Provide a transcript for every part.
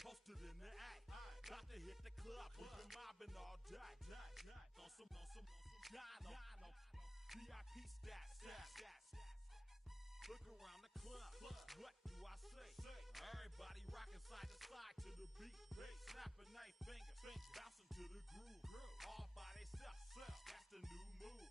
Posted in the act. Got to hit the club. We've been mobbing all day. On some Dino. VIP stats. Look around the club. What do I say? Everybody rocking side to side to the beat. Snapping their fingers, bouncing to the groove. All by themselves. That's the new move.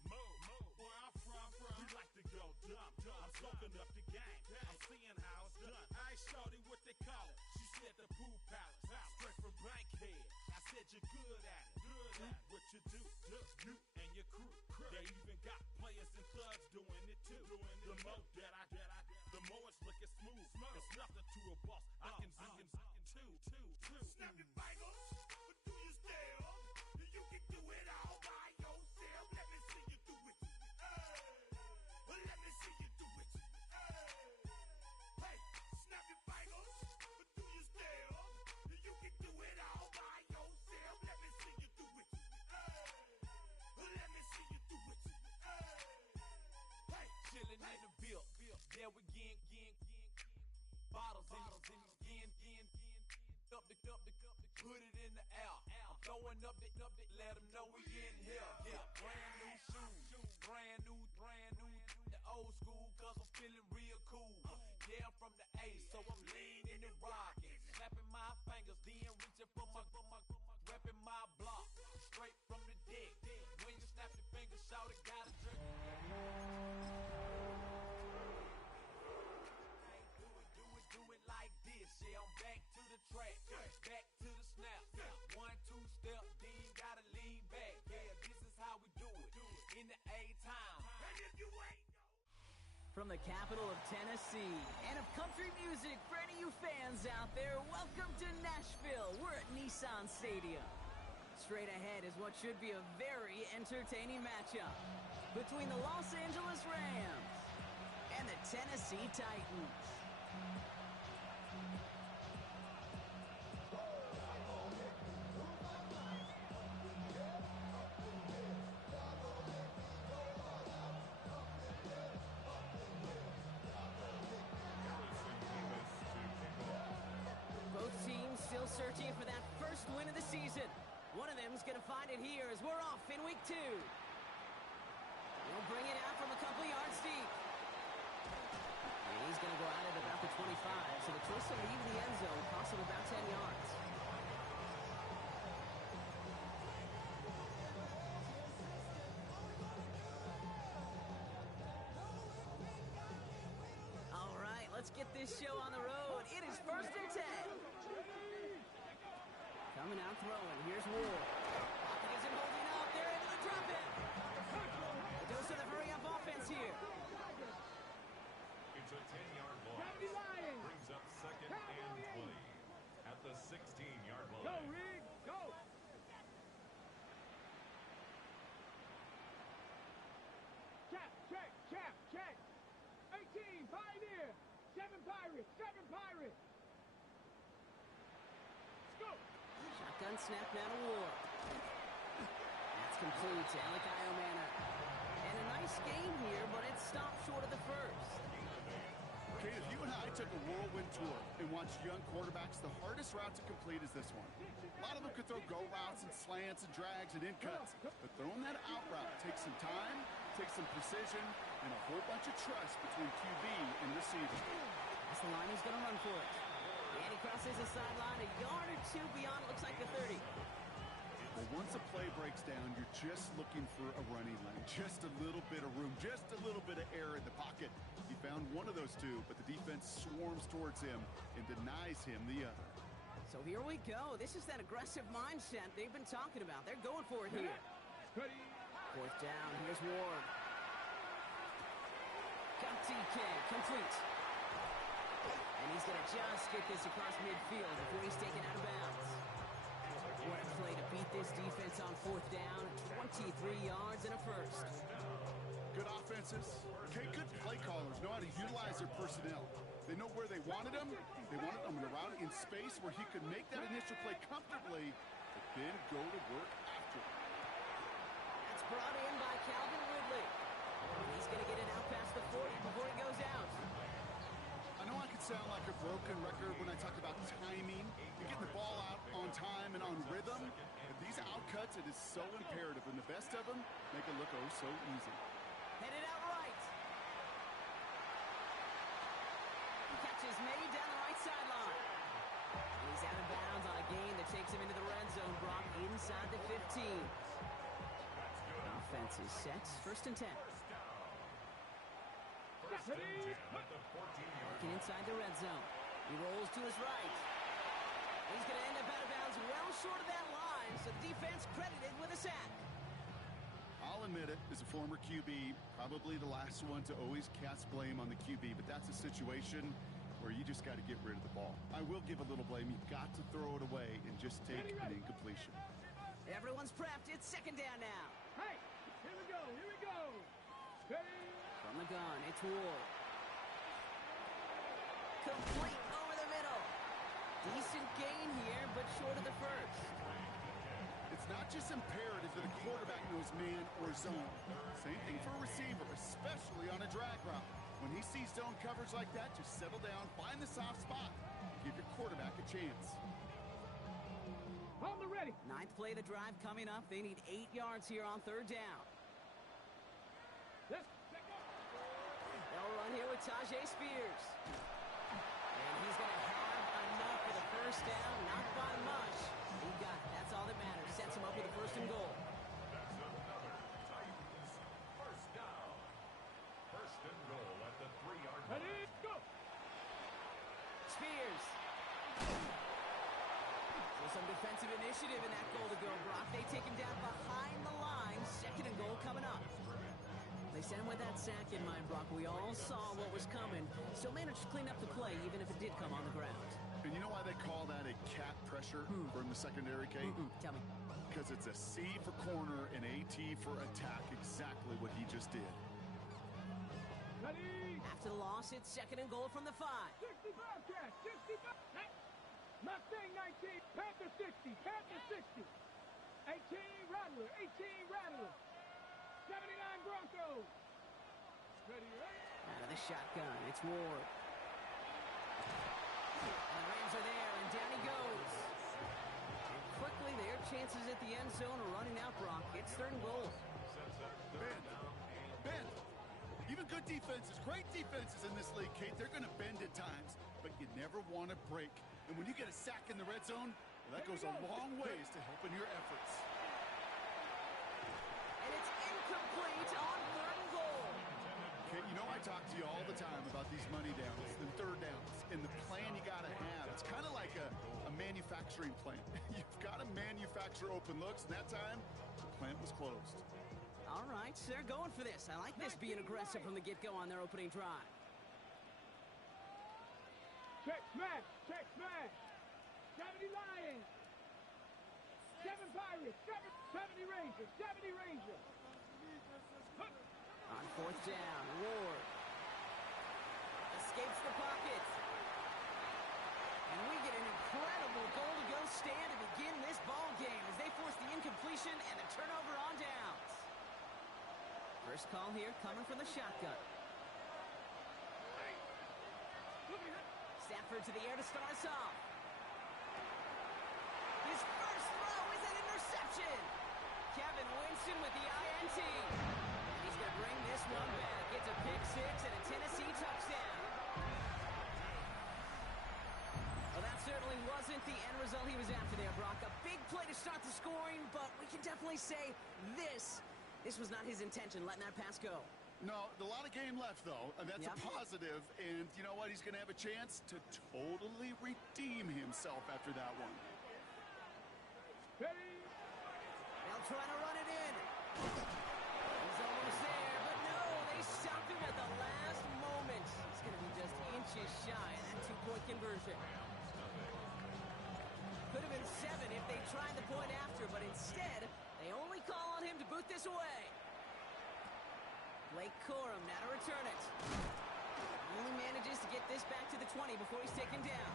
Where I'm from, we like to go dumb. I'm soaking up the game. I'm seeing how it's done. I ain't shorty what they call it. She said the pool palace. Straight from Bankhead. I said you're good at it. Do what you do. You and your crew. They even got players and thugs doing it too. The more that I the more it's looking smooth. It's nothing to a boss. I can two. Snap your fingers, but do you still? You can do it all by yourself. Let me see you do it. Let me see you do it. Hey, snap your fingers, but do you still? You can do it all by yourself. Let me see you do it. Let me see you do it. Hey, chillin' in the bill. There we again. Bottles in again. Up the put it in the air. I'm throwing up the, let them know we in here. Yeah, brand new shoes, brand new. The old school, cause I'm feeling real cool. Yeah, I'm from the A, so I'm leaning and rocking. Snapping my fingers, then reaching for my repping my block. Straight from the deck. When you snap your fingers, shout it, gotta drink. Do it like this, yeah, I'm back to the track, back to the snap, 1-2 step, then gotta lean back, yeah, this is how we do it, in the A-time, and if you ain't know. From the capital of Tennessee and of country music, for any of you fans out there, welcome to Nashville. We're at Nissan Stadium. Straight ahead is what should be a very entertaining matchup between the Los Angeles Rams and the Tennessee Titans. Both teams still searching for that first win of the season. One of them is going to find it here as we're off in week 2. He'll bring it out from a couple yards deep. And he's going to go out at about the 25, so the choice to leave the end zone costs him about 10 yards. All right, let's get this show on the road. It is 1st and 10. Coming out throwing. Here's Ward. Pocket isn't holding up. They're able to drop it. The dose of the hurry-up offense here. It's a 10-yard loss. Brings up 2nd and 20 at the 16-yard line. Go, Reed, go! Check! 18, Pioneer! 7 Pirates! Let's go! Shotgun snap now to Ward. That's complete to Alec Iomana. And a nice gain here, but it stopped short of the first. Okay, if you and I took a whirlwind tour and watched young quarterbacks, the hardest route to complete is this one. A lot of them could throw go routes and slants and drags and in cuts, but throwing that out route takes some time, takes some precision, and a whole bunch of trust between QB and receiver. That's the line he's going to run for it. And he crosses the sideline a yard or two beyond, it looks like the 30. Well, once a play breaks down, you're just looking for a running lane, just a little bit of room, just a little bit of air in the pocket. He found one of those two, but the defense swarms towards him and denies him the other. So here we go. This is that aggressive mindset they've been talking about. They're going for it here. 4th down. Here's Ward. Got TK. Complete. And he's going to just get this across midfield before he's taken out of bounds. What a play to beat this defense on 4th down. 23 yards and a first. Good offenses. Okay, good play callers know how to utilize their personnel. They know where they wanted him. They wanted him to route in space where he could make that initial play comfortably, but then go to work after. That's brought in by Calvin Ridley. And he's going to get it out past the 40 before he goes out. A I know I could sound like a broken record when I talk about timing and getting the ball out on time and on rhythm, but these outcuts, it is so imperative, and the best of them make it look oh so easy. Headed out right. He catches made down the right sideline. He's out of bounds on a gain that takes him into the red zone, Brock, inside the 15. Offense is set. First and 10. Looking inside the red zone. He rolls to his right. He's going to end up out of bounds well short of that line, so the defense credited with a sack. I'll admit it, as a former QB, probably the last one to always cast blame on the QB, but that's a situation where you just got to get rid of the ball. I will give a little blame. You've got to throw it away and just take an incompletion. Everyone's prepped. It's second down now. Hey, here we go, here we go. Ready? From the gun, it's Ward. Complete over the middle. Decent gain here, but short of the first. It's not just imperative that a quarterback knows man or zone. Same thing for a receiver, especially on a drag route. When he sees zone coverage like that, just settle down, find the soft spot, and give your quarterback a chance. On the ready. Ninth play of the drive coming up. They need 8 yards here on third down. Let's go. They'll run here with Tajay Spears. And he's going to have enough for the first down. Not by much. He got it. That's all that matters. Sets him up with a first and goal. First down. First and goal at the 3-yard line. Ready? Go. Spears. So some defensive initiative in that goal to go, Brock. They take him down behind the line. Second and goal coming up. They sent him with that sack in mind, Brock. We all saw what was coming. Still managed to clean up the play, even if it did come on the ground. And you know why they call that a cat pressure from the secondary, Kate? Tell me. Because it's a C for corner and a T for attack. Exactly what he just did. Ready? After the loss, it's second and goal from the 5. 65 catch, 65. Hey. Mustang 19, Panther 60, Panther 60. 18 Rattler, 18 Rattler. 79 Broncos. Ready, right? Out of the shotgun, it's Ward. And the Rams are there, and down he goes. And quickly, their chances at the end zone are running out, Brock. It's third and goal. Bend. Even good defenses, great defenses in this league, Kate, they're going to bend at times, but you never want to break. And when you get a sack in the red zone, well, that goes a long ways to helping your efforts. And it's incomplete on third and goal. Kate, you know I talk to you all the time about these money downs and third downs and the plan you got to have. It's kind of like a manufacturing plant. You've got to manufacture open looks, and that time, the plant was closed. All right, so they're going for this. I like this being aggressive from the get-go on their opening drive. Check smash, check smash. 70 Lions. 7 Pirates, 70 Rangers, 70 Rangers. On fourth down, Ward escapes the pocket. And we get an incredible goal-to-go stand to begin this ball game as they force the incompletion and the turnover on downs. First call here coming from the shotgun. Stafford to the air to start us off. His first throw is an interception. Kevin Winston with the INT. And he's going to bring this one back. It's a pick six and a Tennessee touchdown. Well, that certainly wasn't the end result he was after there, Brock. A big play to start the scoring, but we can definitely say this was not his intention, letting that pass go. No, a lot of game left, though, and that's a positive. And you know what? He's going to have a chance to totally redeem himself after that one. Ready? They'll try to run it in. He's almost there, but no, they stopped him at the last moment. He's going to be just inches shy of that two-point conversion. Could have been 7 if they tried the point after, but instead, they only call on him to boot this away. Blake Corum now to return it. Only manages to get this back to the 20 before he's taken down.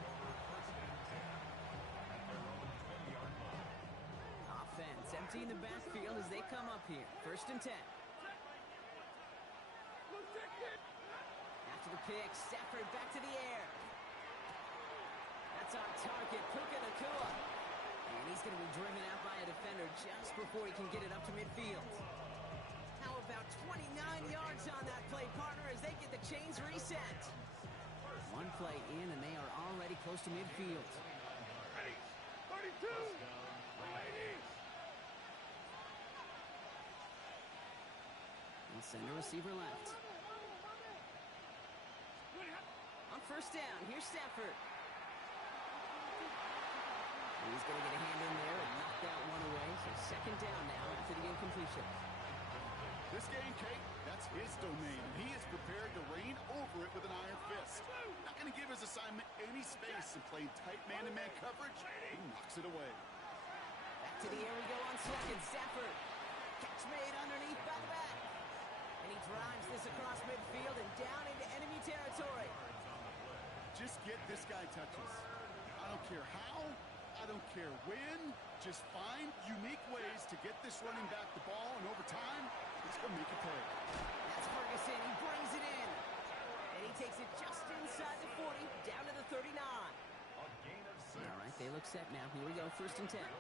Offense emptying the backfield as they come up here. First and 10. After the pick. Stafford back to the air. That's on target. Puka Nacua. And he's going to be driven out by a defender just before he can get it up to midfield. How about 29 yards on that play, partner, as they get the chains reset? One play in, and they are already close to midfield. Ready. 32. Ladies. They'll send a receiver left. On first down, here's Stafford. He's going to get a hand in there and knock that one away. So second down now after the incompletion. This game, Kate, that's his domain. He is prepared to reign over it with an iron fist. Not going to give his assignment any space and play tight man-to-man coverage. He knocks it away. Back to the air we go on second. Stafford. Catch made underneath by the back. And he drives this across midfield and down into enemy territory. Just get this guy touches. I don't care how. I don't care when. Just find unique ways to get this running back the ball, and over time, he's going to make a play. That's Ferguson. He brings it in. And he takes it just inside the 40, down to the 39. A gain of 6. All right, they look set now. Here we go, first and 10. It's a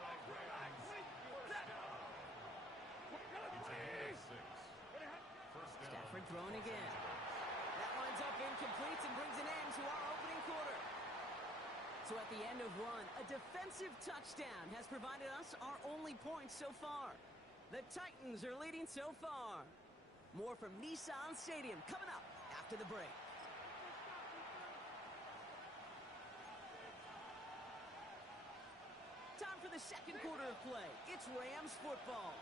gain of 6. First down. Stafford throwing again. That lines up incomplete and brings an end to our opening quarter. So at the end of one, a defensive touchdown has provided us our only points so far. The Titans are leading so far. More from Nissan Stadium coming up after the break. Time for the second quarter of play. It's Rams football.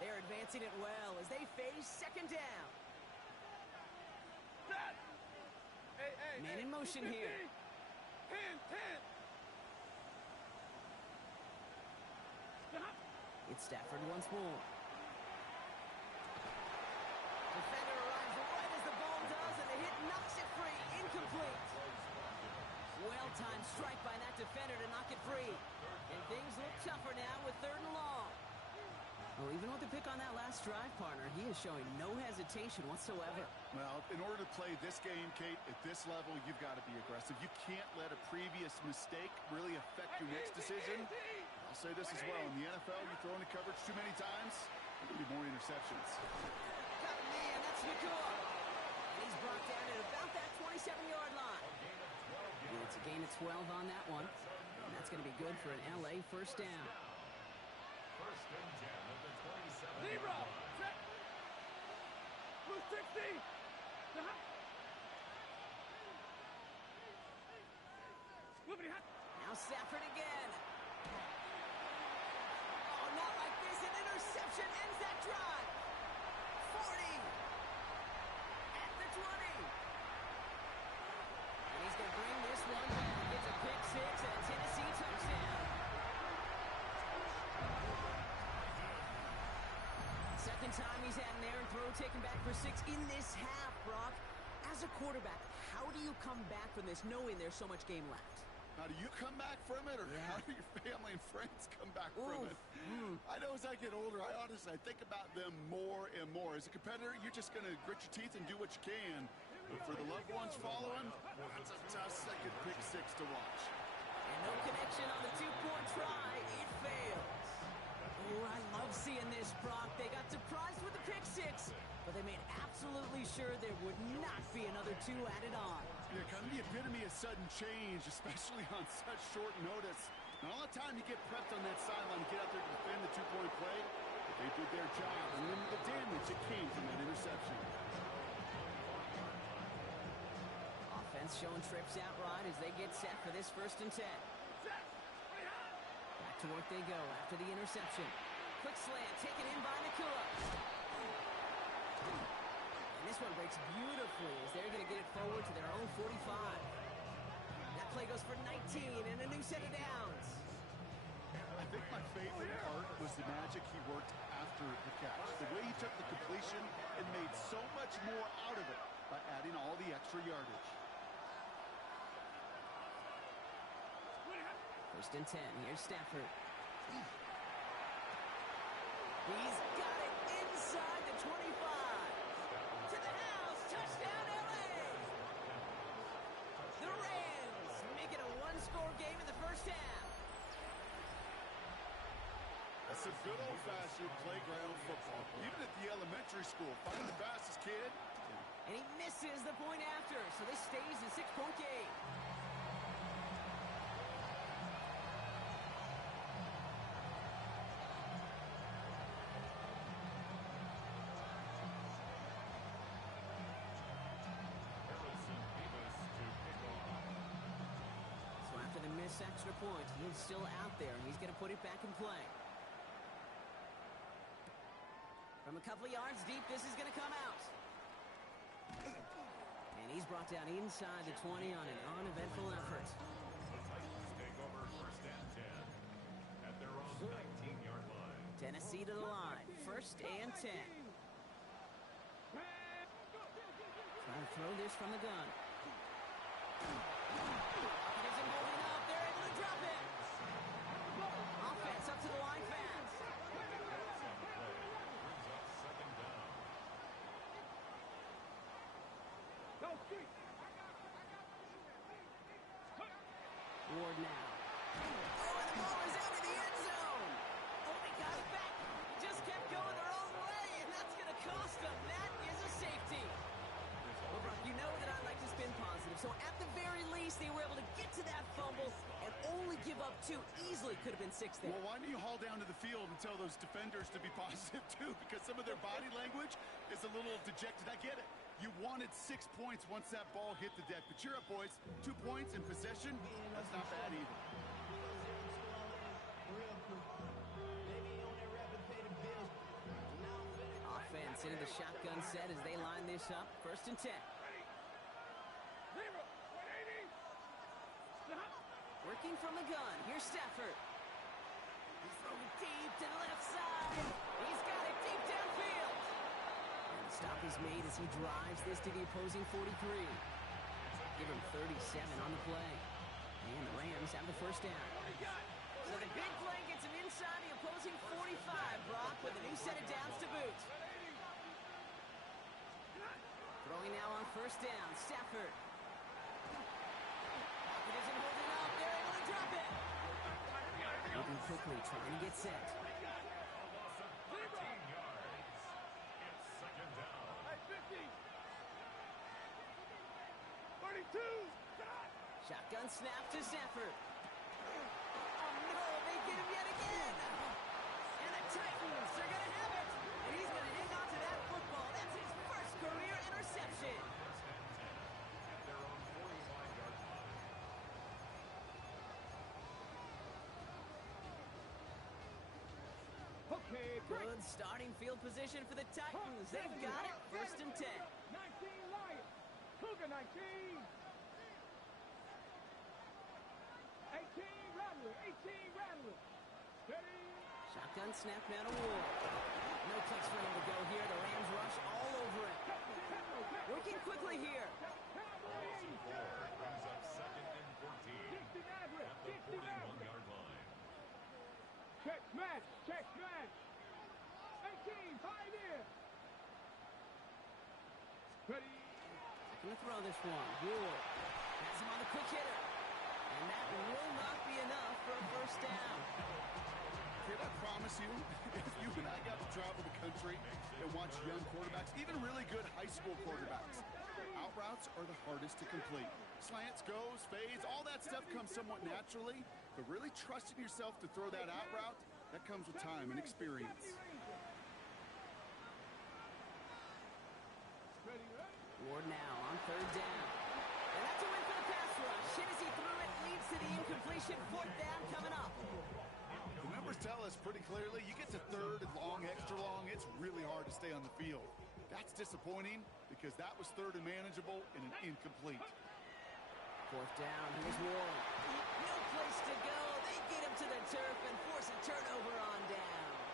They're advancing it well as they face second down. Man in motion here. 10. It's Stafford once more. Defender arrives right as the ball does, and the hit knocks it free. Incomplete. Well-timed strike by that defender to knock it free. And things look tougher now with third and long. Well, even with the pick on that last drive, partner, he is showing no hesitation whatsoever. Well, in order to play this game, Kate, at this level, you've got to be aggressive. You can't let a previous mistake really affect your next decision. I'll say this as well. In the NFL, you throw into coverage too many times, there's going to be more interceptions. Got a man, that's Nacua. And he's brought down at about that 27-yard line. And it's a gain of 12 on that one. And that's going to be good for an LA first down. First and 10 at the 27. Zebra. Set. Blue 60. Now Stafford again. Oh, not like this. An interception ends that drive. 40. At the 20. And he's going to bring this one back. Gets a pick six and a Tennessee touchdown. Second time he's had an errant throw taken back for 6 in this half, Brock. As a quarterback, how do you come back from this knowing there's so much game left? How do you come back from it, or how do your family and friends come back from it? I know as I get older, I think about them more and more. As a competitor, you're just going to grit your teeth and do what you can. But for the loved ones following, that's a tough second pick six to watch. And no connection on the two-point try. It fails. Oh, I love seeing this, Brock. They got surprised with the pick six, but they made absolutely sure there would not be another two added on. Yeah, kind of the epitome of sudden change, especially on such short notice. Not all the time you get prepped on that sideline to get out there to defend the two-point play, but they did their job, and then the damage that came from that interception. Offense showing trips out right as they get set for this first and 10. Back to work they go after the interception. Quick slant taken in by Nacua. And this one breaks beautifully as they're going to get it forward to their own 45. That play goes for 19 and a new set of downs. I think my favorite part was the magic he worked after the catch. The way he took the completion and made so much more out of it by adding all the extra yardage. First and 10. Here's Stafford. He's got it inside the 25. To the house. Touchdown, LA. down. That's some good old-fashioned playground football. Even at the elementary school, find the fastest kid. And he misses the point after, so this stays a 6-point game. So after the missed extra point, he's still out there, and he's going to put it back in play. From a couple of yards deep, this is going to come out. And he's brought down inside the 20 on an uneventful effort. The Titans take over first and 10 at their own 19-yard line. Tennessee to the line, first and 10. Trying to throw this from the gun. It isn't holding up. They're able to drop it. Offense up to the line fast. Ward now. Oh, and the ball is out of the end zone. Oh, they got it back. Just kept going their own way, and that's going to cost them. That is a safety. Well, Brock, you know that I like to spin positive, so at the very least, they were able to get to that fumble and only give up 2. Easily could have been 6 there. Well, why don't you haul down to the field and tell those defenders to be positive, too? Because some of their body language is a little dejected. I get it. You wanted 6 points once that ball hit the deck. But cheer up, boys. 2 points in possession, that's not bad either. Offense into the shotgun set as they line this up. First and 10. Working from the gun. Here's Stafford. He's throwing deep to the left side. He's got it deep downfield. And the stop is made as he drives this to the opposing 43. Give him 37 on the play. And the Rams have the first down. So the big play gets him inside the opposing 45, Brock, with a new set of downs to boot. Throwing now on first down, Stafford. It isn't holding up. They're able to drop it. Moving quickly, trying to get set. Loss of 13 yards. It's second down. 32. Shotgun snap to Stafford. Oh no, they get him yet again. And the Titans are going to have it. And he's going to hang on to that football. That's his first career interception. At their own 45-yard line. Okay, break. Good starting field position for the Titans. They've got it. First and 10. 19 Lions. Cougar 19. 18 Rattler. 18 Rattler. Steady. Shotgun snap now to Ward. No place for him to go here. The Rams rush all over it. Working quickly here. Loss of 4 brings up second and 14 at the 41-yard line. Check smash. Check smash. 18 Pioneer. Ready. Going to throw this one. Ward has him on the quick hitter. And that will not be enough for a first down. Kid, I promise you, if you and I got to travel the country and watch young quarterbacks, even really good high school quarterbacks, out routes are the hardest to complete. Slants, goes, fades, all that stuff comes somewhat naturally, but really trusting yourself to throw that out route, that comes with time and experience. Ward now on third down. And that's a win for the pass rush. Hit as he threw it, leads to the incompletion. Fourth down coming up. The numbers tell us pretty clearly, you get to third and long, extra long, it's really hard to stay on the field. That's disappointing because that was third and manageable and an incomplete. Fourth down, here's Ward. No place to go. They get him to the turf and force a turnover on downs.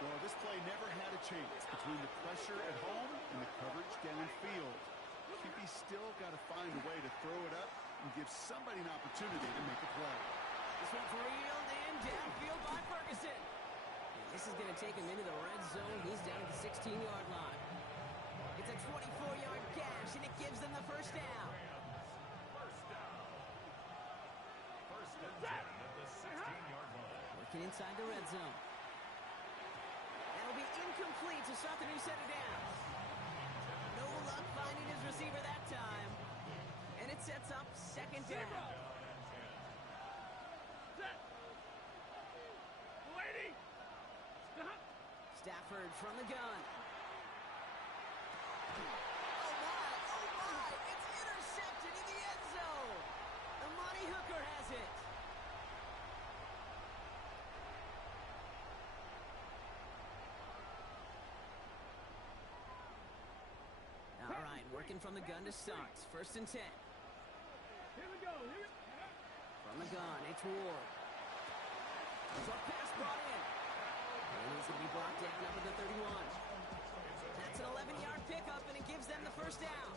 Well, this play never had a chance between the pressure at home and the coverage downfield. QB's still got to find a way to throw it up and give somebody an opportunity to make a play. This one's reeled in downfield by Ferguson. And this is going to take him into the red zone. He's down at the 16-yard line. It's a 24-yard gash, and it gives them the first down. inside the red zone. That'll be incomplete to start the new set of downs. No luck finding his receiver that time. And it sets up second down. Set. Lady. Stop. Stafford from the gun. Oh my, it's intercepted in the end zone. The Money Hooker has it. All right, working from the gun to start. 1st and 10. Here we go. From the gun, it's Ward. Short pass brought in. And he's going to be brought down up at the 31. That's an 11-yard pickup, and it gives them the first down.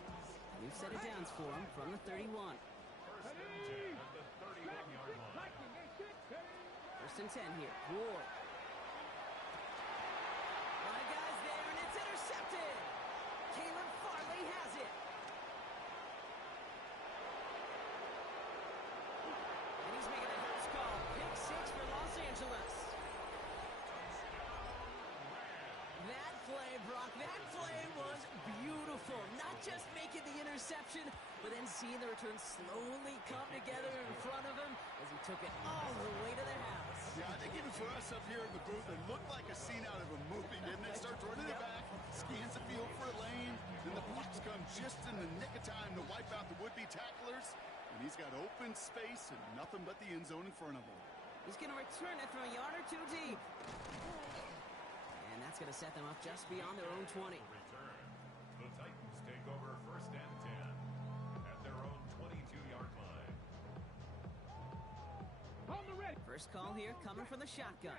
New set of downs for him from the 31. First and 10 at the 31-yard line. 1st and 10 here. Ward. My guy's there, and it's intercepted. Caleb Farley has it. And he's making a house call. Pick 6 for Los Angeles. That play, Brock, that play was beautiful. Not just making the interception, but then seeing the return slowly come together in front of him as he took it all the way to the house. Yeah, I think even for us up here in the booth, it looked like a scene out of a movie, didn't it? Starts running it back, scans the field for a lane, then the blocks come just in the nick of time to wipe out the would-be tacklers, and he's got open space and nothing but the end zone in front of him. He's going to return it from a yard or 2 deep. And that's going to set them up just beyond their own 20. Return. The Titans take over 1st and 10 at their own 22-yard line. On the ready. First call here coming from the shotgun.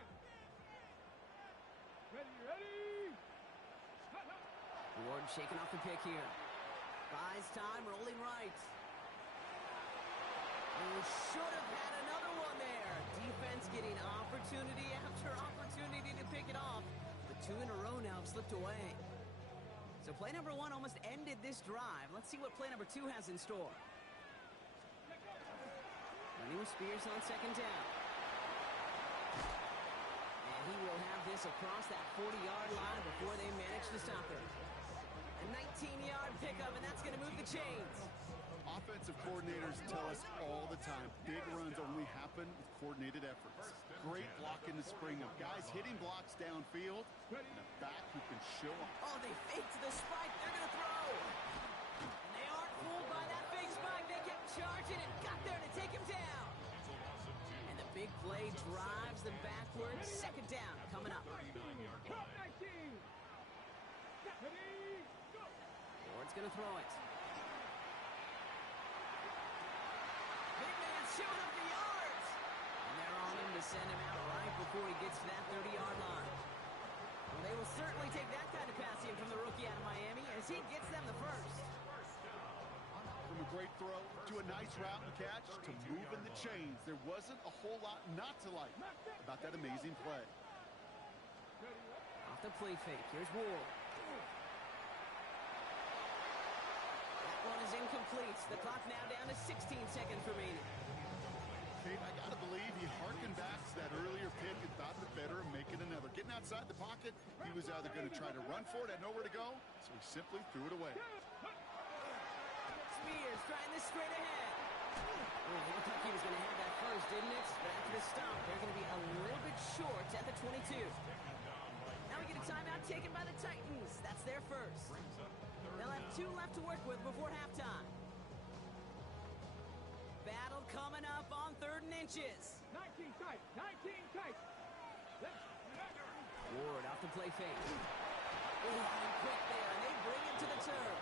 Ready. Ward shaking off the pick here. Buys time, rolling right. Oh, should have had another one there. Defense getting opportunity after opportunity to pick it off. But 2 in a row now have slipped away. So play number 1 almost ended this drive. Let's see what play number 2 has in store. Running with Spears on 2nd down. And he will have this across that 40-yard line before they manage to stop it. A 19-yard pickup, and that's going to move the chains. Offensive coordinators tell us all the time, big runs only happen with coordinated efforts. Great block in the spring of guys hitting blocks downfield, and a back who can show them. Oh, they faked the spike. They're going to throw. And they aren't fooled by that fake spike. They kept charging and got there to take him down. And the big play drives them backwards. 2nd down coming up. 39-yard Top line. 19. Ready. Go. Ward's going to throw it. Big man showing up the yards. And they're on him to send him out right before he gets to that 30-yard line. Well, they will certainly take that kind of passing from the rookie out of Miami as he gets them the first. From a great throw to a nice route and catch to moving the chains. There wasn't a whole lot not to like about that amazing play. Off the play fake. Here's Ward. That one is incomplete. The clock now down to 16 seconds remaining. Kate, I gotta believe he harkened back to that earlier pick and thought the better of making another. Getting outside the pocket, he was either going to try to run for it, had nowhere to go, so he simply threw it away. Spears trying this straight ahead. Oh, it looked like he was going to have that first, didn't it? But after the stop, they're going to be a little bit short at the 22. Now we get a timeout taken by the Titans. That's their first. They'll have 2 left to work with before halftime. Battle coming up on 3rd and inches. 19 tight. 19 tight. Ward off the play fake. Oh, quick there, and they bring him to the turf.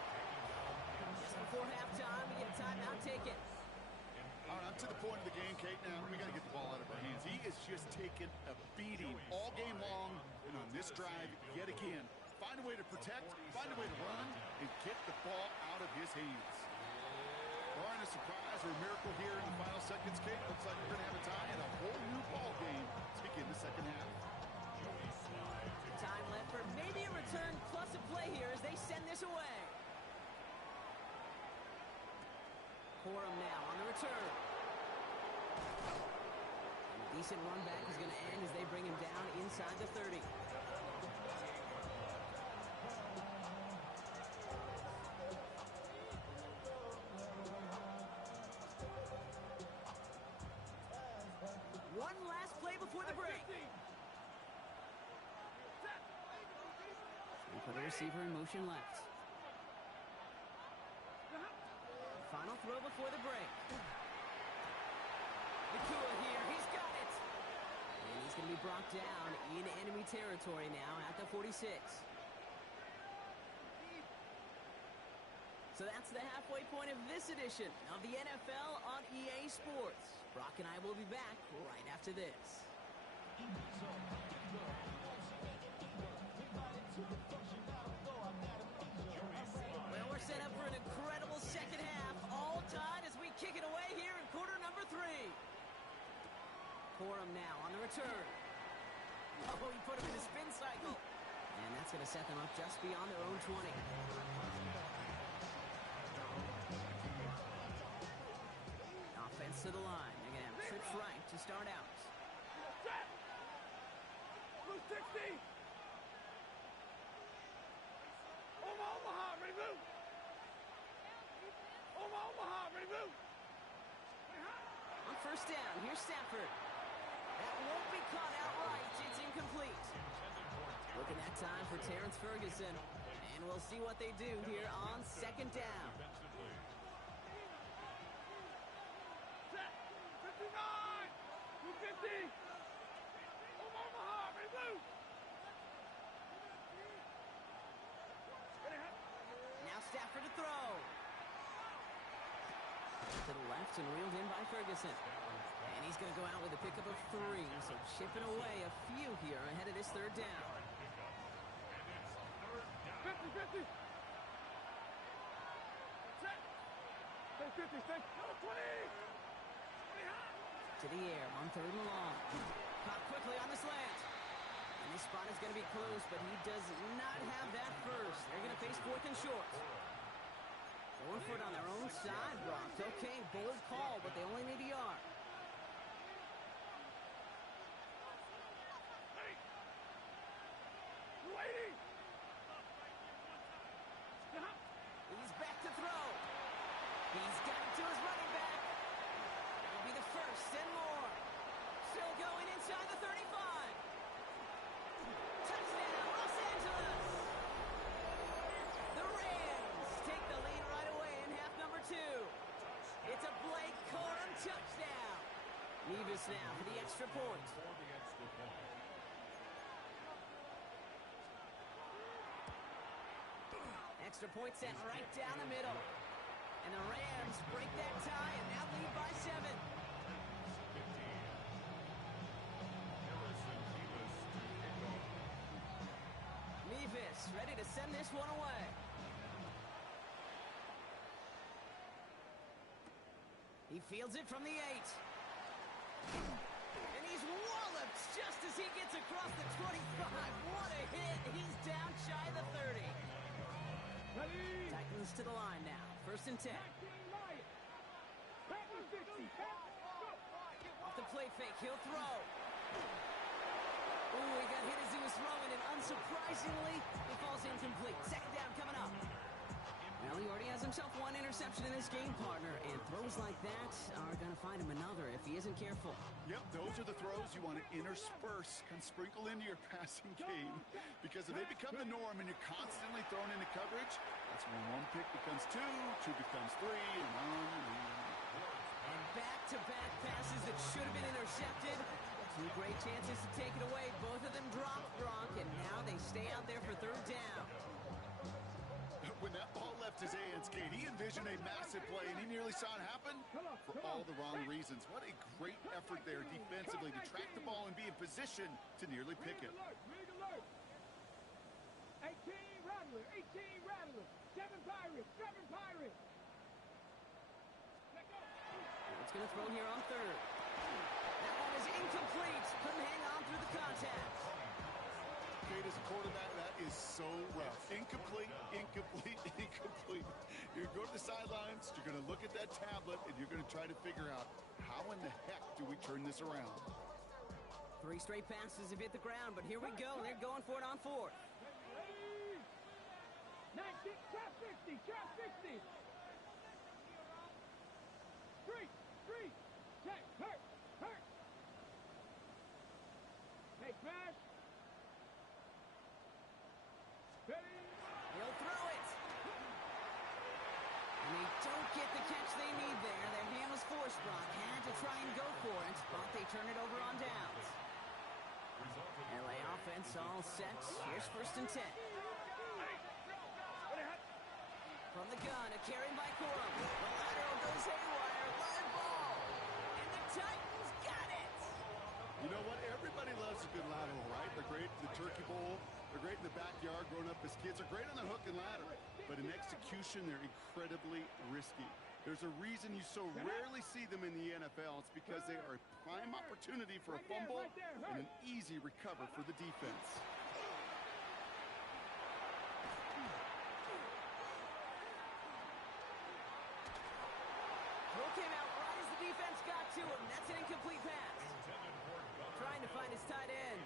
Just before halftime, we get a timeout taken. All right, I'm to the point of the game, Kate. Now we got to get the ball out of our hands. He is just taking a beating all game long, and on this drive, yet again, find a way to protect, find a way to run, and get the ball out of his hands. Barring a surprise or a miracle here in the final seconds, Kate, looks like we're going to have a tie and a whole new ball game to begin the second half. Time left for maybe a return plus a play here as they send this away. Corum now on the return. And the decent run back is going to end as they bring him down inside the 30. One last play before the break. They put a receiver in motion left. Final throw before the break. Nakua here, he's got it! And he's going to be brought down in enemy territory now at the 46. So that's the halfway point of this edition of the NFL on EA Sports. Brock and I will be back right after this. Well, we're set up for an incredible second half. All tied as we kick it away here in quarter number 3. Corum now on the return. Oh, he put him in a spin cycle. And that's going to set them up just beyond their own 20. Offense to the line. They're going to have trips right to start out. Blue 60. Omaha, ready move. Omaha, ready move. On first down, here's Stafford. That won't be caught outright. It's incomplete. Looking that time for Terrence Ferguson. And we'll see what they do here on second down. 59. 250. Omaha, ready move. Now Stafford to throw. To the left and reeled in by Ferguson. And he's going to go out with a pickup of 3. So chipping away a few here ahead of this third down. 50. Set. Stay 50, stay. 20. To the air on third and long. Caught quickly on the slant. And this spot is going to be close, but he does not have that first. They're going to face fourth and short. 4 foot on their own side, Brock. Okay, bold call, but they only need a yard. He's back to throw. He's got it to his running back. That'll be the first and more. Still going inside the 35. Touchdown, Los Angeles. The Rams take the lead right away in half number 2. It's a Blake Corum touchdown. Nevis now for the extra point. Extra point set right down the middle. And the Rams break that tie and now lead by 7. Nevis ready to send this one away. He fields it from the 8. And he's walloped just as he gets across the 25. What a hit. He's down shy of the 30. Titans to the line now. First and 10. Off the play fake, he'll throw. Ooh, he got hit as he was throwing, and unsurprisingly, he falls incomplete. Second down coming up. Well, he already has himself 1 interception in this game, partner, and throws like that are going to find him another if he isn't careful. Yep, those are the throws you want to intersperse, kind of sprinkle into your passing game, because if they become the norm and you're constantly thrown into coverage, that's when 1 pick becomes 2, 2 becomes 3, and on and on. And back-to-back passes that should have been intercepted. 2 great chances to take it away. Both of them dropped, Gronk, and now they stay out there for third down. When that ball left his hands, Kate, he envisioned a massive play, and he nearly saw it happen for all the wrong reasons. What a great effort there defensively to track the ball and be in position to nearly pick it. 18 Rattler, 18 Rattler, 7 Pirates, 7 Pirates. It's going to throw here on third. That one is incomplete. Couldn't hang on through the contact. Kate, as a quarterback, that is so rough. Incomplete, incomplete, incomplete. You're going to go to the sidelines, you're going to look at that tablet, and you're going to try to figure out how in the heck do we turn this around. 3 straight passes have hit the ground, but here we go. They're going for it on 4th. 90, trap 50, trap 50. 3, check, hurt. Hey, crash. Ready. He'll throw it. And they don't get the catch they need there. Their hand was forced, Brock. Had to try and go for it, but they turn it over on downs. LA offense all set. Here's 1st and 10. From the gun, a carry by Corum. The lateral goes haywire. Live ball. And the Titans got it. You know what? Everybody loves a good lateral, right? They're great in the turkey bowl. They're great in the backyard growing up as kids. They're great on the hook and ladder. But in execution, they're incredibly risky. There's a reason you so rarely see them in the NFL. It's because they are a prime opportunity for a fumble and an easy recover for the defense. Throw came out right as the defense got to him. That's an incomplete pass. Trying to find his tight end.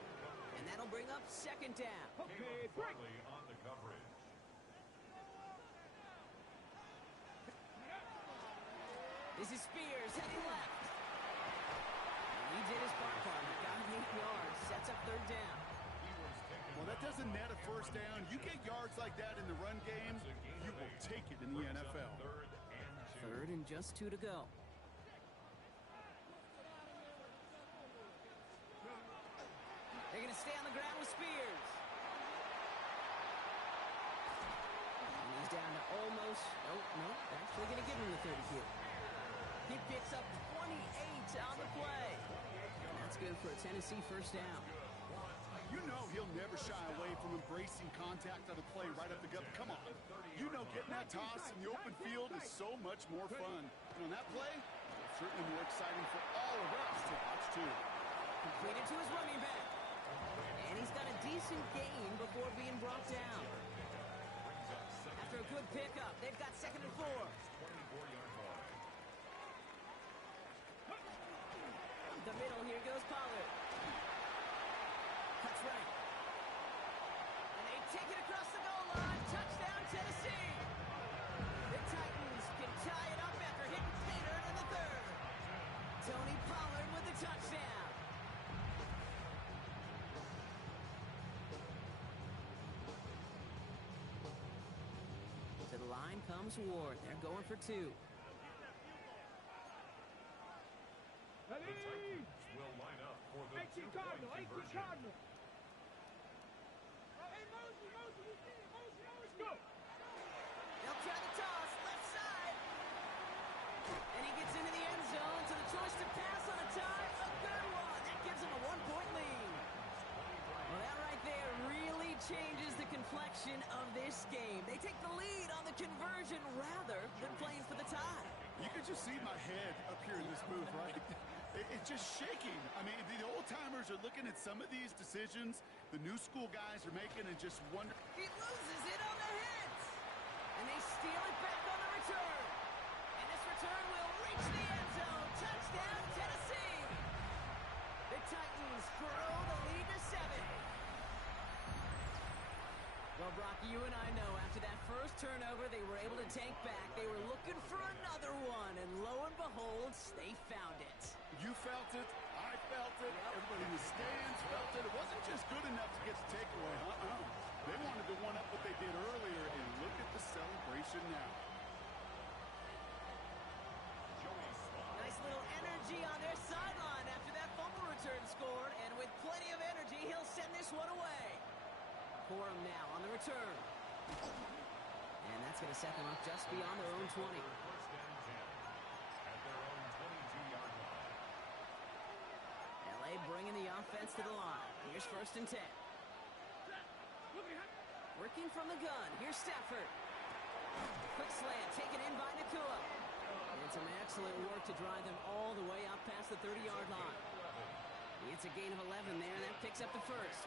And that'll bring up 2nd down. Okay, break. Farley on the coverage. This is Spears heading left. He did his part, partner. Got him 8 yards. Sets up 3rd down. Well, that doesn't net a 1st down. You get yards like that in the run game, you will take it in the NFL. 3rd and just 2 to go. They're going to stay on the ground with Spears. And he's down to almost, no, actually going to give him the 30 here. He picks up 28 on the play. And that's good for a Tennessee 1st down. You know he'll never shy away from embracing contact on a play right up the gut. Come on. You know getting that toss in the open field is so much more fun. And on that play, it's certainly more exciting for all of us to watch, too. Completed to his running back. And he's got a decent gain before being brought down. After a good pickup, they've got 2nd and 4. The middle, here goes Pollard. Cuts right. And they take it across the goal line. Touchdown, Tennessee. The Titans can tie it up after hitting Peter in the 3rd. Tony Pollard with the touchdown. To the line comes Ward. They're going for 2. Ready. Will line up for the 18 Cardinal, 18 Cardinal. Hey, Mosey, go. They'll try the toss, left side. And he gets into the end zone, so the choice to pass on a tie, a good one. That gives him a 1-point lead. Well, that right there really changes the complexion of this game. They take the lead on the conversion rather than playing for the tie. You can just see my head up here in this booth, right? It's just shaking. I mean, the old-timers are looking at some of these decisions the new school guys are making and just wonder. He loses it on the hit. And they steal it back on the return. And this return will reach the end zone. Touchdown, Tennessee. The Titans grow the lead to 7. Well, Brock, you and I know after that first turnover, they were able to take back. They were looking for another one, and lo and behold, they found it. You felt it. I felt it. Everybody in the stands felt it. It wasn't just good enough to get the takeaway. They wanted to one-up what they did earlier, and look at the celebration now. Nice little energy on their sideline after that fumble return scored, and with plenty of energy, he'll send this one away. Corum now on the return. And that's going to set them up just beyond their own 20. LA bringing the offense to the line. Here's 1st and 10. Working from the gun. Here's Stafford. Quick slant taken in by Nakua. And some excellent work to drive them all the way up past the 30-yard line. It's a gain of 11 there. That picks up the 1st.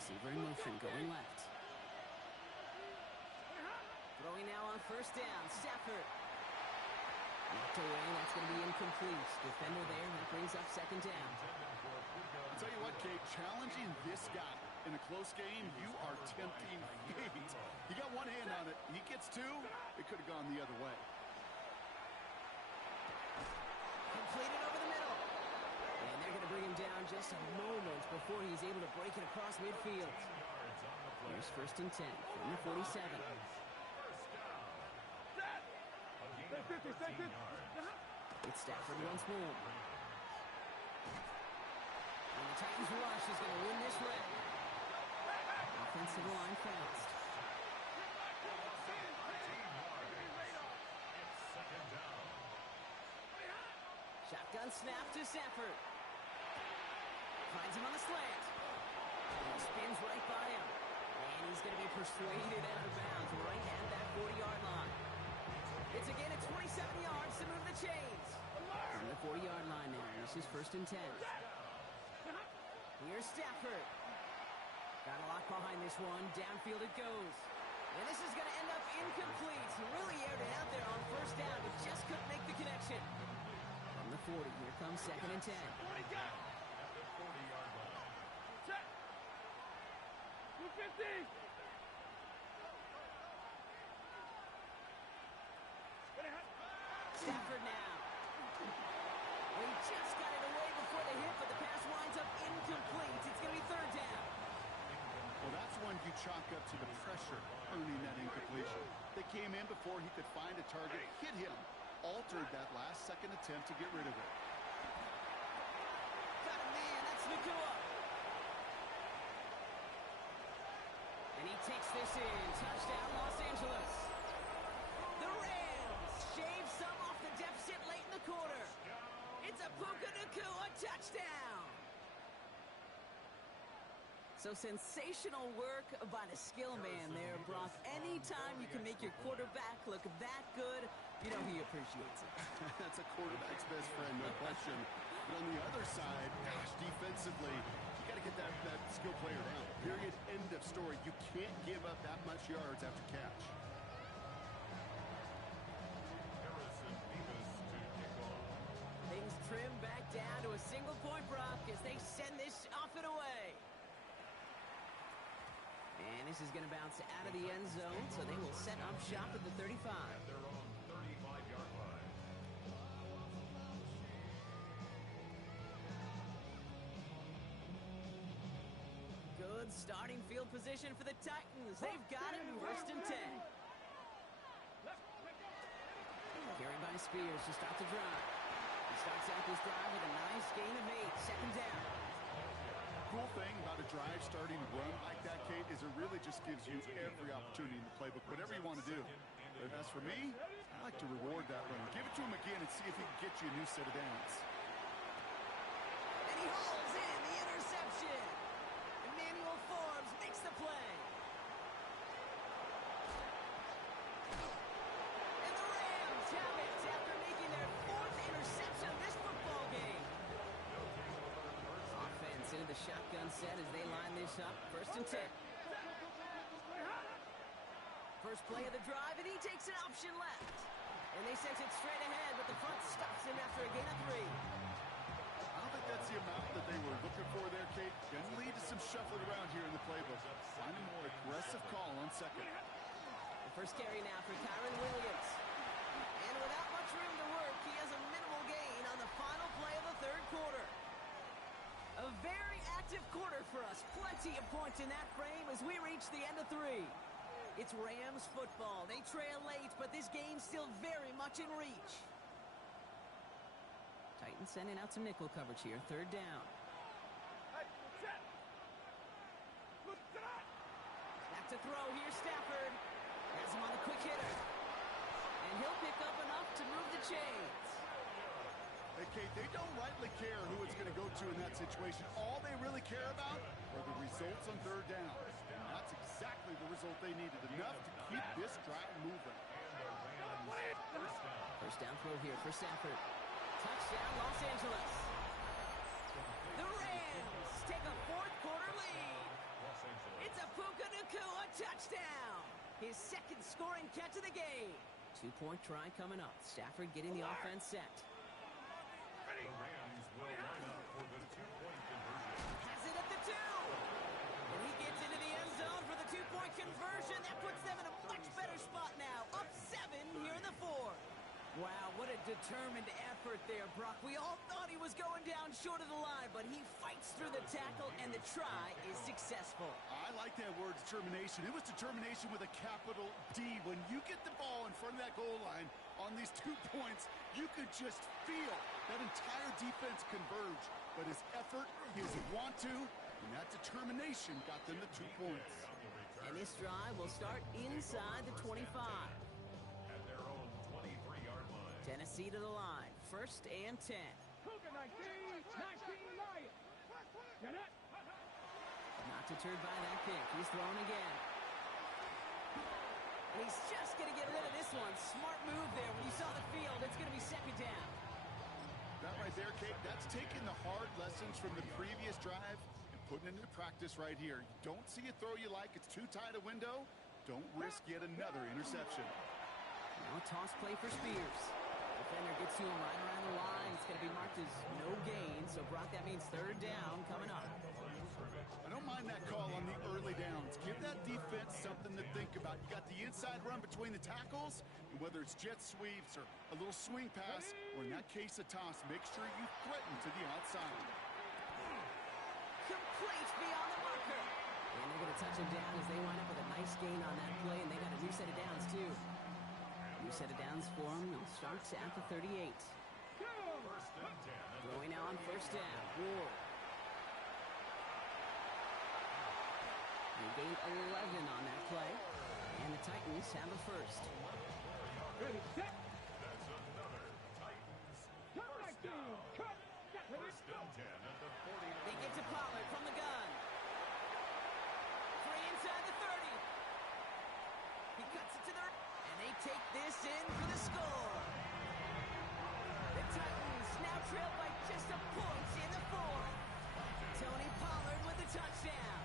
Receiver in motion, going left. Throwing now on 1st down, Stafford. Knocked away, that's going to be incomplete. Defender there, that brings up second down. I'll tell you what, Kate, challenging this guy in a close game, you are tempting fate. He got one hand on it. He gets two. It could have gone the other way. Completed over the middle. And they're going to bring him down just a moment before he's able to break it across midfield. Here's first and 10 from the 47. It's Stafford once more. And the Titans rush is going to win this round. Offensive line fast. Shotgun snap to Stafford. Finds him on the slant. And spins right by him. And he's going to be persuaded out of bounds right at that 40-yard line. It's a gain of 27 yards to move the chains. From the 40-yard line now. This is first and 10. Here's Stafford. Got a lock behind this one. Downfield it goes. And this is going to end up incomplete. He really aired it out there on first down, but just couldn't make the connection. From the 40, here comes second and 10. Stafford now. He just got it away before the hit, but the pass winds up incomplete. It's going to be third down. Well, that's one you chalk up to the pressure earning that incompletion. They came in before he could find a target, hit him, altered that last-second attempt to get rid of it. Got a man, that's Nakua. And he takes this in. Touchdown, Los Angeles. The Rams shave some off the deficit late in the quarter. It's a Puka Nakua touchdown. So sensational work by the skill man there, Brock. Anytime you can make your quarterback look that good, you know he appreciates it. That's a quarterback's best friend, no question. But on the other side, gosh, defensively, you got to get that skill player down. Period, end of story. You can't give up that much yards after catch. Things trim back down to a single point, Brock, as they send this off and away. And this is going to bounce out of the end zone, so they will set up shop at the 35. At their own 35-yard line. Good starting field position for the Titans. They've got it, first and 10. Carried by Spears to start the drive. He starts out this drive with a nice gain of 8, second down. Cool thing about a drive starting to run like that, Kate, is it really just gives you every opportunity in the playbook, whatever you want to do. But as for me, I like to reward that run. Give it to him again and see if he can get you a new set of downs. And he hauls in the interception. Emmanuel Forbes makes the play. And the Rams have it after making their 4th interception of this football game. Offense into the shotgun set as they line this up. First and 10. First play of the drive, and he takes an option left. And they sent it straight ahead, but the front stops him after a gain of 3. I don't think that's the amount that they were looking for there, Kate. Going to lead to some shuffling around here in the playbook. Find a more aggressive call on second. The first carry now for Kyron Williams. And without much room to work, he has a minimal gain on the final play of the third quarter. A very active quarter for us. Plenty of points in that frame as we reach the end of 3. It's Rams football. They trail late, but this game's still very much in reach. Titans sending out some nickel coverage here. Third down. Back to throw. Here's Stafford. Has him on the quick hitter. And he'll pick up enough to move the chains. Hey, Kate, they don't rightly care who it's going to go to in that situation. All they really care about are the results on third down. And that's exactly the result they needed. Enough to keep this drive moving. First down throw here for Stafford. Touchdown, Los Angeles. The Rams take a fourth quarter lead. It's a Puka Nakua touchdown. His second scoring catch of the game. Two-point try coming up. Stafford getting the offense set. The Rams will line up for the two-point conversion. Has it at the 2. And he gets into the end zone for the two-point conversion. That puts them in a much better spot now. Up 7 here in the 4th. Wow, what a determined effort there, Brock. We all thought he was going down short of the line, but he fights through the tackle, and the try is successful. I like that word, determination. It was determination with a capital D. When you get the ball in front of that goal line on these 2 points, you could just feel that entire defense converge. But his effort, his want to, and that determination got them the 2 points. And this drive will start inside the 25. At their own 23-yard line. Tennessee to the line. 1st and 10. Cougar 19, 19 Lions. Get it? Not deterred by that kick. He's thrown again. And he's just going to get rid of this one. Smart move there. When you saw the field, it's going to be 2nd down. That right there, Kate, that's taking the hard lessons from the previous drive and putting it into practice right here. You don't see a throw you like, it's too tight a window. Don't risk yet another interception. Now a toss play for Spears. Defender gets to him right around the line. It's going to be marked as no gain. So, Brock, that means 3rd down coming up. I don't mind that call on the early downs. Give that defense something to think about. You got the inside run between the tackles, and whether it's jet sweeps or a little swing pass, or in that case a toss, make sure you threaten to the outside. Complete beyond the marker. And they're going to touch him down as they wind up with a nice gain on that play, and they got a new set of downs, too. New set of downs for him. They'll start at the 38. 1st and 10. Going now on 1st down. Ward. They gained 11 on that play. And the Titans have a 1st. Ready, set. That's another Titans Cut back down. Cut. Get ready. 1st and 10 at the 40. They get to Pollard from the gun. 3 inside the 30. He cuts it to the... And they take this in for the score. The Titans now trail by just a point in the 4th. Tony Pollard with the touchdown.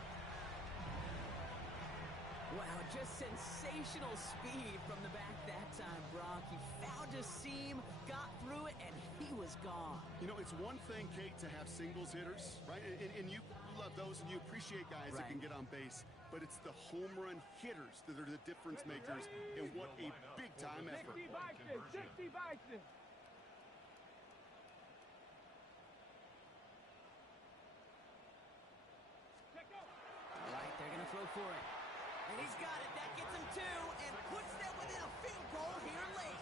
Wow, just sensational speed from the back that time, Brock. He found a seam, got through it, and he was gone. You know, it's one thing, Kate, to have singles hitters, right? And you love those, and you appreciate guys that can get on base. But it's the home run hitters that are the difference makers, and what a big-time effort. 60 Bison, 60 Bison. Check out. All right, they're going to throw for it. And he's got it. That gets him 2 and puts them within a field goal here late.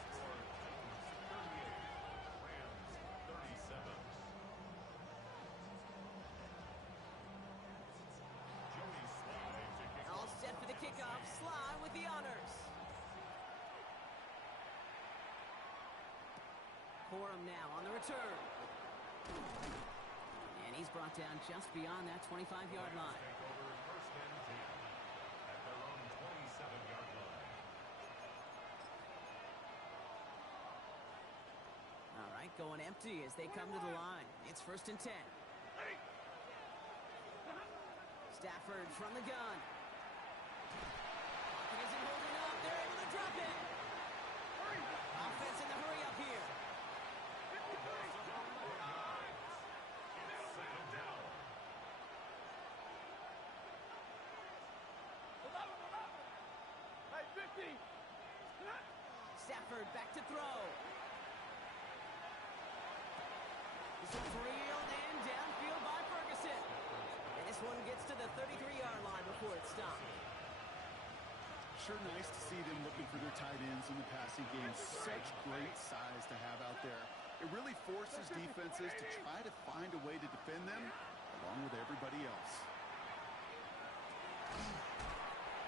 37. Joey Sly to kick All off. set for the kickoff. Sly with the honors. Corum now on the return. And he's brought down just beyond that 25-yard line. Take over 1st and 10 at their own 27-yard line. All right, going empty as they come to the line. It's 1st and 10. Stafford from the gun. Pocket isn't holding up. They're able to drop it. Offense in the hurry up here. It's 2nd down. Hey, 50. Stafford back to throw. This one's reeled in downfield by Ferguson. And this one gets to the 33-yard line before it stops. Sure nice to see them looking for their tight ends in the passing game. Such great size to have out there. It really forces defenses to try to find a way to defend them along with everybody else.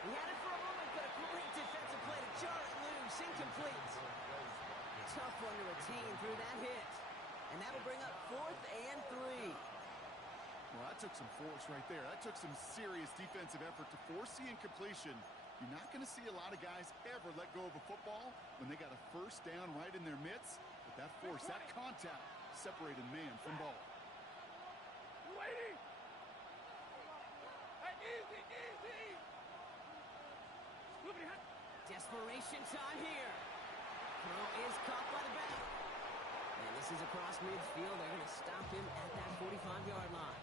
He had it for a moment, but a great defensive play to jar it loose. Incomplete. Tough one to retain through that hit. And that'll bring up 4th and 3. Well, that took some force right there. That took some serious defensive effort to force the incompletion. You're not going to see a lot of guys ever let go of a football when they got a 1st down right in their midst. But that force, that contact, separated man from ball. Waiting. Hey, easy, easy. Desperation time here. across midfield. They're going to stop him at that 45-yard line.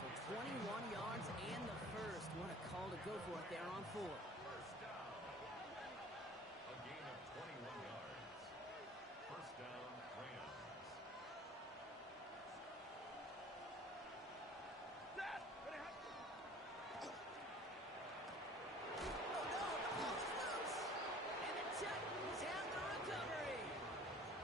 So 21 yards and the first. What a call to go for it there on 4. First down. A gain of 21 yards. First down, Rams. And the Titans have the recovery.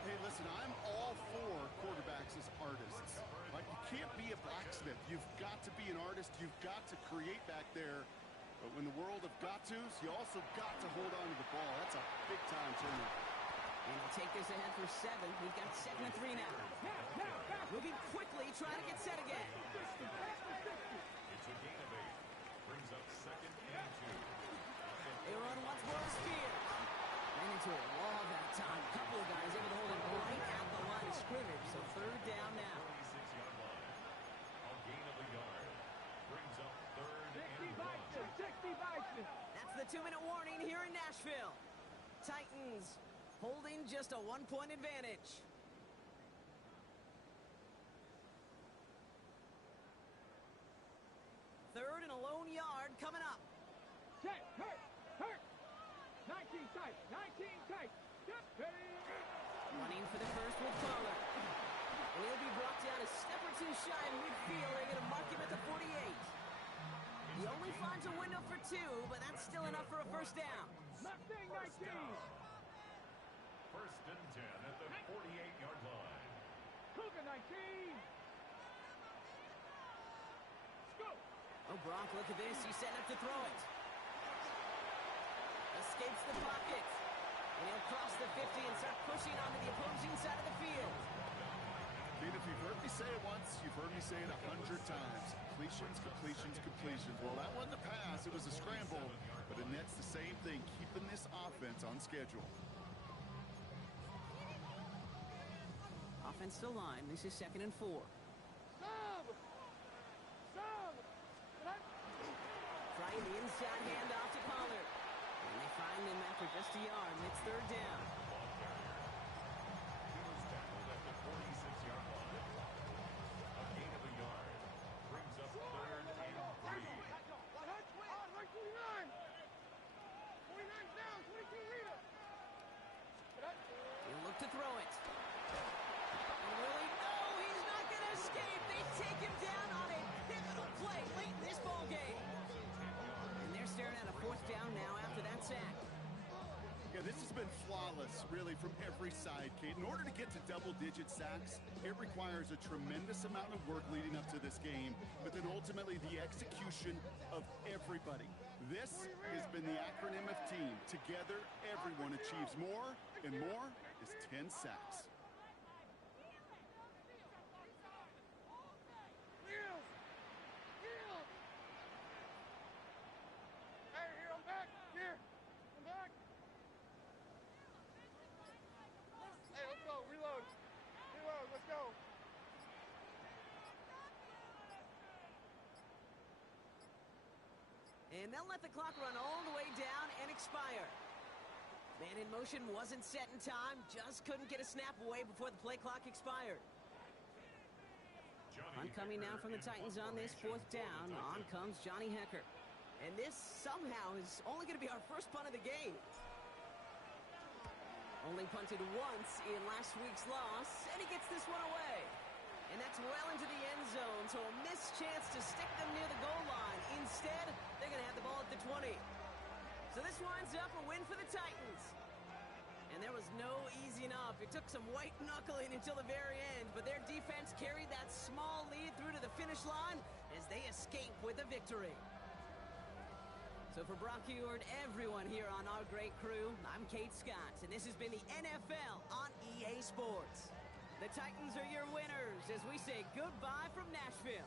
Hey, listen, I'm all for quarterbacks as artists. Like, you can't be a blacksmith. You've got to be an artist. You've got to create back there. But when the world of got-tos, you also got to hold on to the ball. That's a big-time turnover. And he'll take this ahead for 7. We've got 2nd and 3 now. Moving quickly, trying to get set again. It's a gain of 8. Brings up 2nd and 2. They run once more to Spear. Ran into a wall that time. A couple of guys able to hold it right at the line of scrimmage. So 3rd down now. 26-yard line. A gain of a yard. Brings up 3rd and 1. That's the 2-minute warning here in Nashville. Titans holding just a 1-point advantage. Third and a lone yard coming up. Check, hurt. 19 tight, 19 tight. Yep, ready. Running for the first with Pollard. And he'll be brought down a step or 2 shy of midfield. They're going to mark him at the 48. He only finds a window for 2, but that's still enough for a first down. Mustang 19. First and 10 at the 48-yard line. Cougar 19. Let's go. Oh, Brock, look at this. He's setting up to throw it. Escapes the pocket. And he'll cross the 50 and start pushing onto the opposing side of the field. Dude, if you've heard me say it once, you've heard me say it 100 times. Completions. Well, that wasn't a pass. It was a scramble. But it nets the same thing, keeping this offense on schedule. Offensive line. This is 2nd and 4. Sub. Trying the inside handoff to Pollard. And they find him after just a yard, and it's 3rd down. He was tackled at the 46-yard line. A gain of a yard. Brings up 3rd and 3. 29 down, 22 leader. He'll look to throw it. And really, no, he's not going to escape. They take him down on a pivotal play late in this ball game. And they're staring at a 4th down now after that sack. Yeah, this has been flawless, really, from every side, Kate. In order to get to double-digit sacks, it requires a tremendous amount of work leading up to this game, but then ultimately the execution of everybody. This has been the acronym of team. Together, everyone achieves more, and more is 10 sacks. And they'll let the clock run all the way down and expire. Man in motion wasn't set in time, just couldn't get a snap away before the play clock expired. Punt coming now from the Titans on this 4th down. On comes Johnny Hecker. And this somehow is only going to be our first punt of the game. Only punted once in last week's loss, and he gets this one away. And that's well into the end zone, so a missed chance to stick them near the goal line. Instead, they're going to have the ball at the 20. So this winds up a win for the Titans. And there was no easing up. It took some white knuckling until the very end, but their defense carried that small lead through to the finish line as they escape with a victory. So for Brock Ewart, everyone here on our great crew, I'm Kate Scott, and this has been the NFL on EA Sports. The Titans are your winners as we say goodbye from Nashville.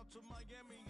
out to Miami.